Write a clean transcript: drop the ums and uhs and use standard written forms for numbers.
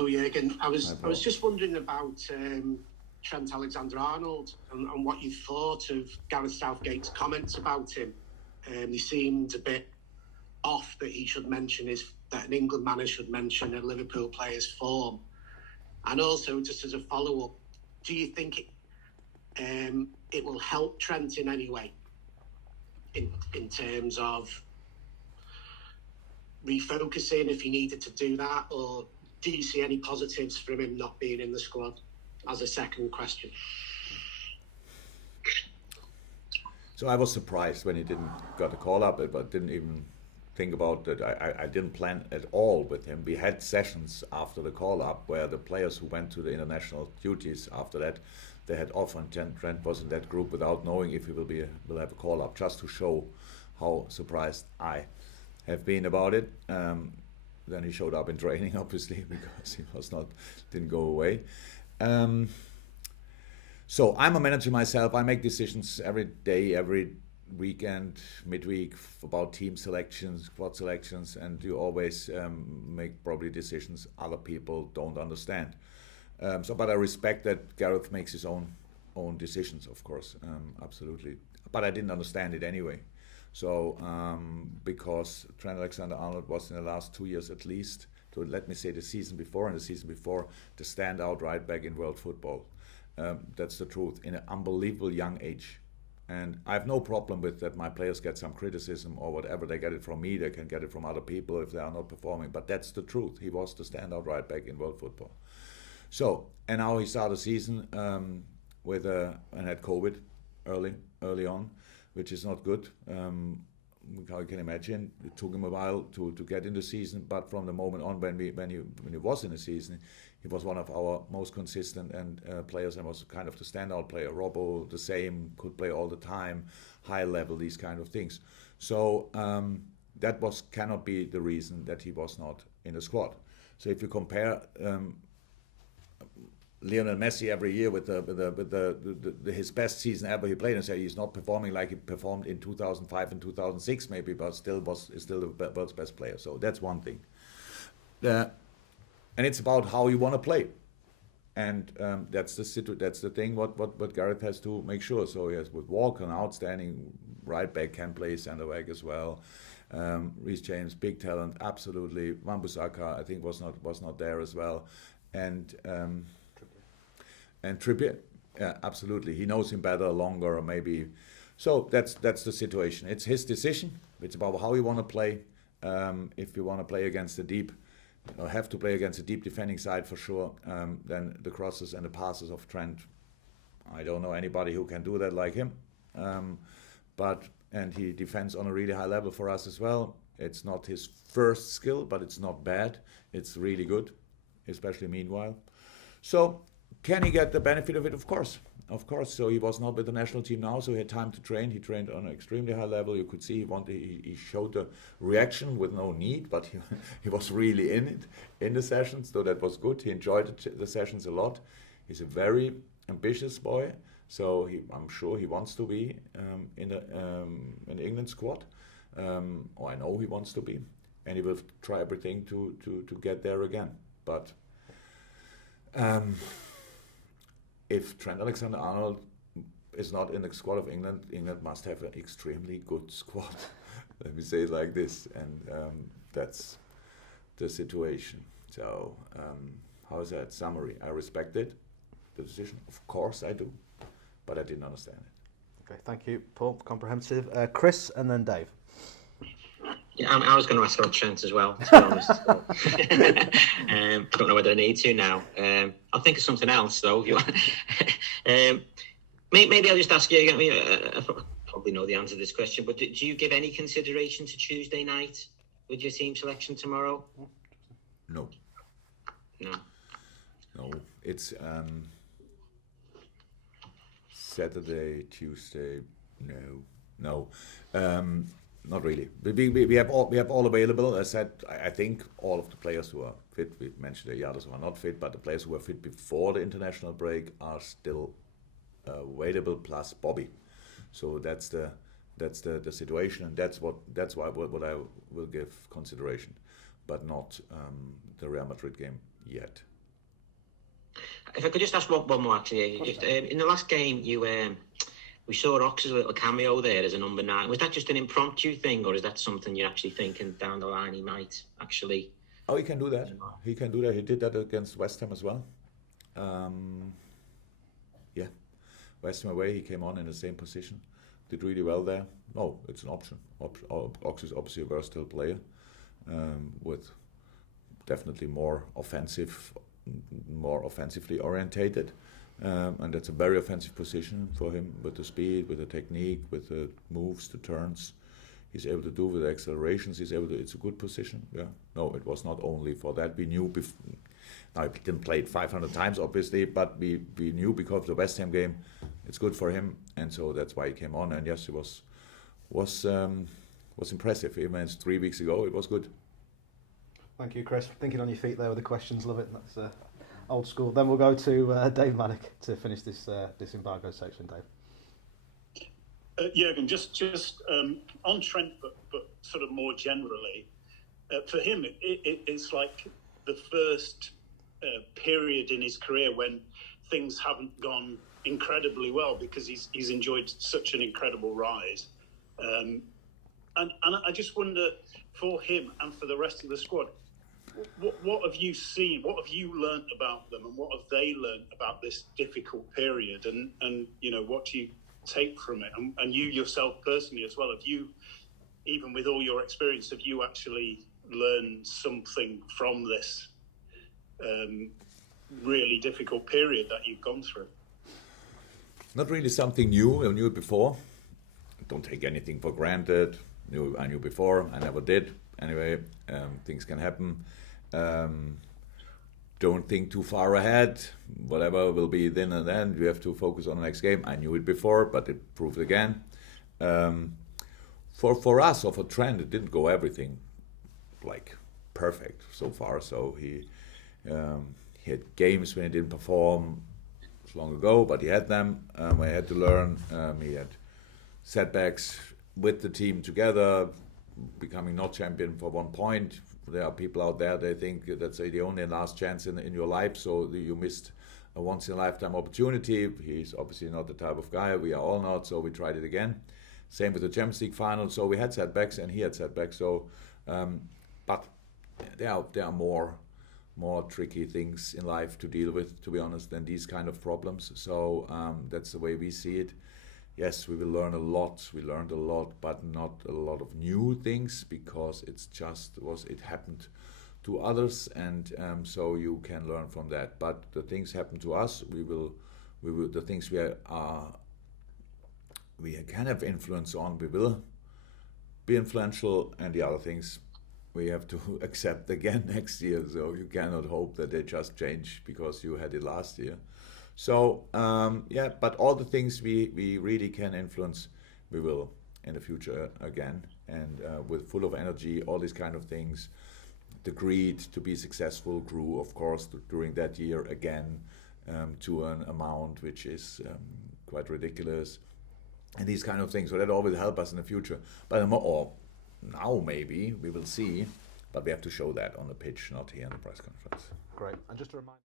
Hello, Jurgen. I was Hi, just wondering about Trent Alexander-Arnold and what you thought of Gareth Southgate's comments about him. He seemed a bit off that he should mention that an England manager should mention a Liverpool player's form. And also, just as a follow-up, do you think it will help Trent in any way in terms of refocusing if he needed to do that, or do you see any positives from him not being in the squad? As a second question. So I was surprised when he didn't got a call up, but didn't even think about that. I didn't plan at all with him. We had sessions after the call up where the players who went to the international duties after that, they had off, and Trent was in that group without knowing if he will have a call up, just to show how surprised I have been about it. Then he showed up in training, obviously, because he didn't go away. So I'm a manager myself. I make decisions every day, every weekend, midweek, about team selections, squad selections, and you always make probably decisions other people don't understand. But I respect that Gareth makes his own decisions, of course, absolutely. But I didn't understand it anyway. So because Trent Alexander-Arnold was in the last 2 years at least, let me say the season before and the season before, the standout right back in world football. That's the truth, in an unbelievable young age. And I have no problem with that my players get some criticism or whatever. They get it from me, they can get it from other people if they are not performing. But that's the truth. He was the standout right back in world football. So, and now he started the season and had COVID early on, which is not good. How you can imagine, it took him a while to get in the season, but from the moment on when he was in the season, he was one of our most consistent players and was kind of the standout player. Robbo, the same, could play all the time, high level, these kind of things. So that cannot be the reason that he was not in the squad. So if you compare Lionel Messi every year with his best season ever he played, and say he's not performing like he performed in 2005 and 2006 maybe, but still is the world's best player. So that's one thing. And it's about how you want to play, and that's the thing. What Gareth has to make sure. So he has with Walker, an outstanding right back, can play centre back as well. Reece James, big talent, absolutely. Wan-Bissaka, I think was not there as well, and Trippier, yeah, absolutely. He knows him better, longer, maybe. So that's the situation. It's his decision. It's about how you want to play. If you want to play against the deep, or have to play against a deep defending side for sure, then the crosses and the passes of Trent, I don't know anybody who can do that like him. And he defends on a really high level for us as well. It's not his first skill, but it's not bad. It's really good, especially meanwhile. So can he get the benefit of it? Of course. So he was not with the national team now, so he had time to train. He trained on an extremely high level. You could see he showed the reaction with no need, but he was really in the sessions, so that was good. He enjoyed the sessions a lot. He's a very ambitious boy, so I'm sure he wants to be in the England squad. Or I know he wants to be, and he will try everything to get there again. But if Trent Alexander-Arnold is not in the squad of England, England must have an extremely good squad. Let me say it like this, and that's the situation. So, how is that summary? I respected the decision, of course I do, but I didn't understand it. Okay, thank you, Paul. Comprehensive. Chris, and then Dave. Yeah, I was going to ask about Trent as well, to be honest. I don't know whether I need to now. I'll think of something else, though. If you want. Maybe I'll just ask you again. I probably know the answer to this question, but do you give any consideration to Tuesday night with your team selection tomorrow? No. It's Saturday, Tuesday. No. Not really. We have all available. As I said, I think all of the players who are fit. We mentioned the others who are not fit, but the players who were fit before the international break are still available. Plus Bobby. So that's the situation, and that's why what I will give consideration, but not the Real Madrid game yet. If I could just ask one more, actually. Just, in the last game, we saw Ox's little cameo there as a number 9. Was that just an impromptu thing, or is that something you're actually thinking down the line he might actually... Oh, he can do that. He can do that. He did that against West Ham as well. Yeah. West Ham away, he came on in the same position. Did really well there. No, it's an option. Ox is obviously a versatile player with definitely more offensively orientated. And that's a very offensive position for him, with the speed, with the technique, with the moves, the turns. He's able to do with the accelerations. It's a good position. Yeah. No, it was not only for that. We knew now he didn't play it 500 times, obviously, but we knew because of the West Ham game, it's good for him, and so that's why he came on. And yes, it was impressive. Even 3 weeks ago, it was good. Thank you, Chris. Thinking on your feet there with the questions. Love it. That's old school. Then we'll go to Dave Manick to finish this embargo section. Dave. Jurgen, just on Trent, but sort of more generally, for him, it's like the first period in his career when things haven't gone incredibly well, because he's enjoyed such an incredible rise. And I just wonder, for him and for the rest of the squad, what have you seen? What have you learnt about them, and what have they learnt about this difficult period? And what do you take from it? And you yourself personally as well, have you, even with all your experience, have you actually learned something from this really difficult period that you've gone through? Not really something new. I knew it before. Don't take anything for granted. I knew before. I never did. Anyway, things can happen. Don't think too far ahead. Whatever will be then and then, you have to focus on the next game. I knew it before, but it proved again. For us, or for Trent, it didn't go everything like perfect so far. So he had games when he didn't perform. It was long ago, but he had them. I had to learn. He had setbacks with the team together, becoming not champion for 1 point. There are people out there, they think that's the only and last chance in your life, so you missed a once-in-a-lifetime opportunity. He's obviously not the type of guy. We are all not, so we tried it again. Same with the Champions League final. So we had setbacks, and he had setbacks. So, but there are more tricky things in life to deal with, to be honest, than these kind of problems. So that's the way we see it. Yes, we will learn a lot. We learned a lot, but not a lot of new things, because it happened to others, and so you can learn from that. But the things happen to us. We will the things we can have influence on. We will be influential, and the other things we have to accept again next year. So you cannot hope that they just change because you had it last year. So, but all the things we really can influence, we will in the future again, and with full of energy, all these kind of things. The greed to be successful grew, of course, during that year again, to an amount which is quite ridiculous, and these kind of things. So that always help us in the future. But now maybe, we will see, but we have to show that on the pitch, not here in the press conference. Great. And just a reminder.